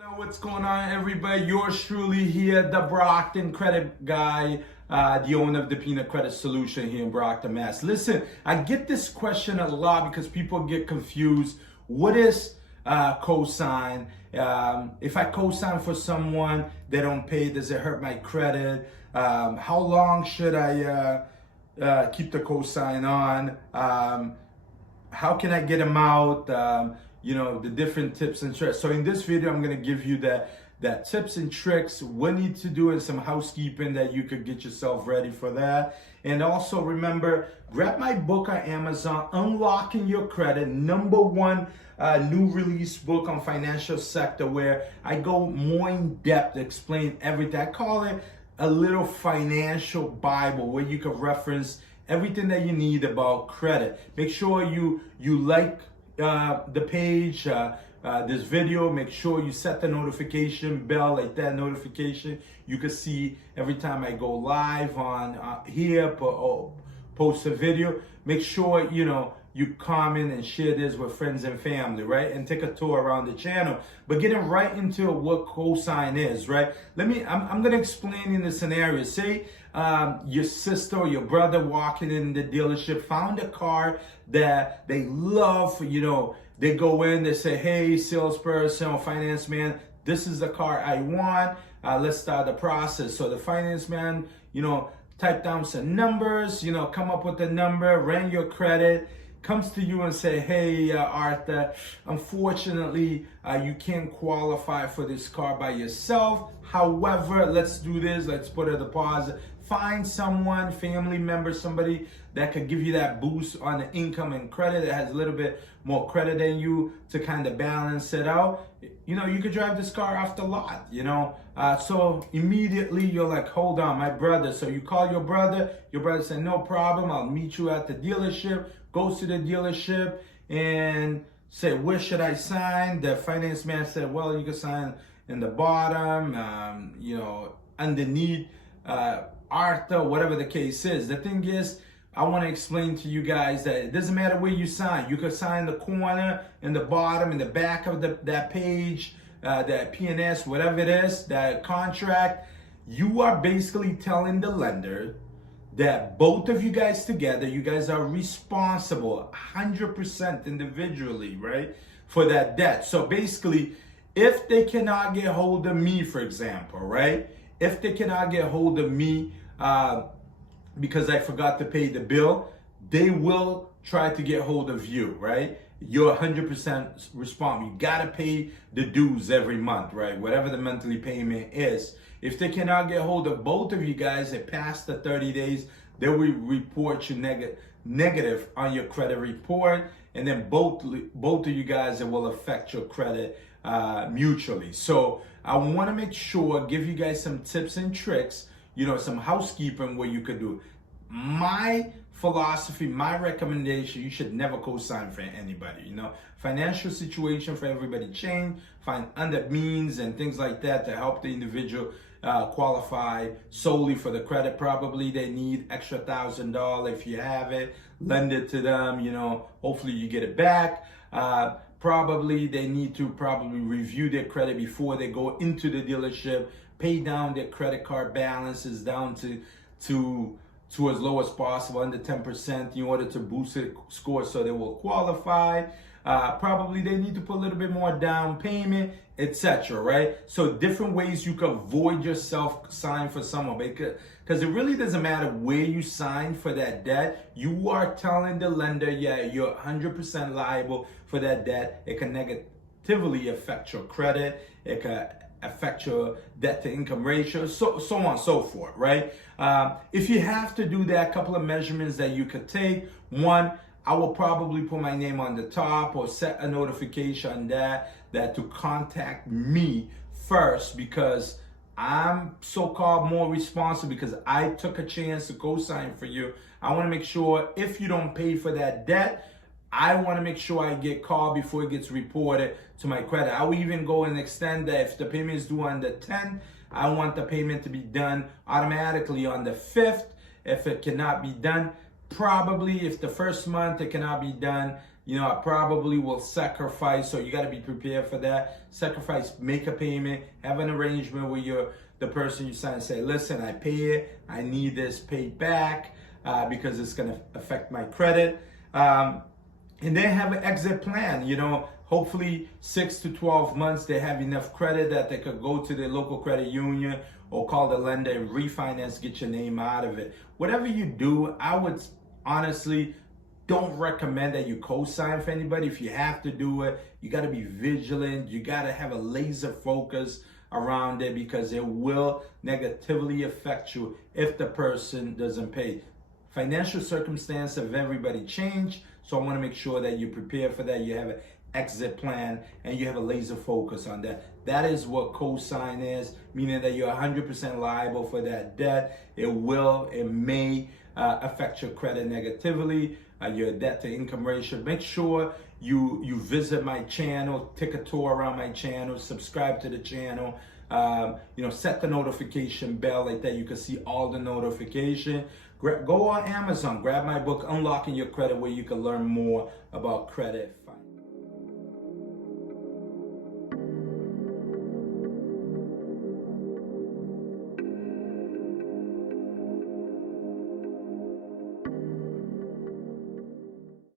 What's going on, everybody? Yours truly here, the Brockton Credit Guy, the owner of the Peanut Credit Solution here in Brockton, Mass. Listen, I get this question a lot because people get confused. What is cosign? If I cosign for someone, they don't pay, does it hurt my credit? How long should I keep the cosign on? How can I get them out? The different tips and tricks. So in this video, I'm going to give you that tips and tricks, what you need to do, and some housekeeping that you could get yourself ready for that. And also remember, grab my book on Amazon, Unlocking Your Credit, #1 new release book on financial sector, where I go more in depth, explain everything. I call it a little financial Bible where you can reference everything that you need about credit. Make sure you like the page, this video. Make sure you set the notification bell, like that notification. You can see every time I go live on here or post a video. Make sure you comment and share this with friends and family, right? And take a tour around the channel. But getting right into what cosign is, right? I'm gonna explain in the scenario. Say your sister or your brother walking in the dealership found a car that they love. They go in, they say, "Hey, salesperson or finance man, this is the car I want. Let's start the process." So the finance man, type down some numbers, come up with the number, ran your credit, comes to you and say, "Hey, Arthur, unfortunately, you can't qualify for this car by yourself. However, let's do this. Let's put a deposit. Find someone, family member, somebody that could give you that boost on the income and credit, that has a little bit more credit than you, to kind of balance it out. You could drive this car off the lot, So immediately you're like, "Hold on, my brother." So you call your brother said, "No problem, I'll meet you at the dealership." Goes to the dealership and say, "Where should I sign?" The finance man said, "Well, you can sign in the bottom, underneath Arthur," whatever the case is. The thing is, I want to explain to you guys that it doesn't matter where you sign. You can sign in the corner, in the bottom, in the back of that page, that P&S, whatever it is, that contract. You are basically telling the lender that both of you guys together, you guys are responsible 100% individually, right, for that debt. So basically, if they cannot get hold of me, for example, right, if they cannot get hold of me because I forgot to pay the bill, they will try to get hold of you, right? You're 100% responsible. You gotta pay the dues every month, right? Whatever the monthly payment is. If they cannot get hold of both of you guys, it passed the 30 days, they will report you negative on your credit report, and then both of you guys, it will affect your credit mutually. So I want to make sure, give you guys some tips and tricks, some housekeeping where you could do. My philosophy, my recommendation, you should never co-sign for anybody. Financial situation for everybody change, find other means and things like that to help the individual qualify solely for the credit. Probably they need extra $1,000. If you have it, lend it to them, hopefully you get it back. Probably they need to review their credit before they go into the dealership, pay down their credit card balances down to as low as possible, under 10%, in order to boost their score so they will qualify. Probably they need to put a little bit more down payment, etc., right? So different ways you can avoid yourself signing for someone, because it really doesn't matter where you sign for that debt. You are telling the lender, yeah, you're 100% liable for that debt. It can negatively affect your credit. It can affect your debt to income ratio, so on and so forth, right? If you have to do that, a couple of measurements that you could take. One, I will probably put my name on the top or set a notification that to contact me first, because I'm so-called more responsible, because I took a chance to co-sign for you. I want to make sure if you don't pay for that debt, I want to make sure I get called before it gets reported to my credit. I will even go and extend that if the payment is due on the 10th, I want the payment to be done automatically on the 5th. If it cannot be done, probably if the first month it cannot be done, I probably will sacrifice, so you got to be prepared for that. Sacrifice, make a payment, have an arrangement with the person you sign and say, listen, I pay it, I need this paid back because it's going to affect my credit. And then have an exit plan. Hopefully 6 to 12 months, they have enough credit that they could go to their local credit union or call the lender and refinance, get your name out of it. Whatever you do, I would honestly don't recommend that you co-sign for anybody. If you have to do it, you got to be vigilant. You got to have a laser focus around it because it will negatively affect you if the person doesn't pay. Financial circumstances of everybody change, so I want to make sure that you prepare for that. You have an exit plan and you have a laser focus on that. That is what co-sign is, meaning that you're 100% liable for that debt. It may affect your credit negatively, your debt to income ratio. Make sure you visit my channel, take a tour around my channel, subscribe to the channel, set the notification bell like that. You can see all the notification. Go on Amazon, grab my book, Unlocking Your Credit, where you can learn more about credit.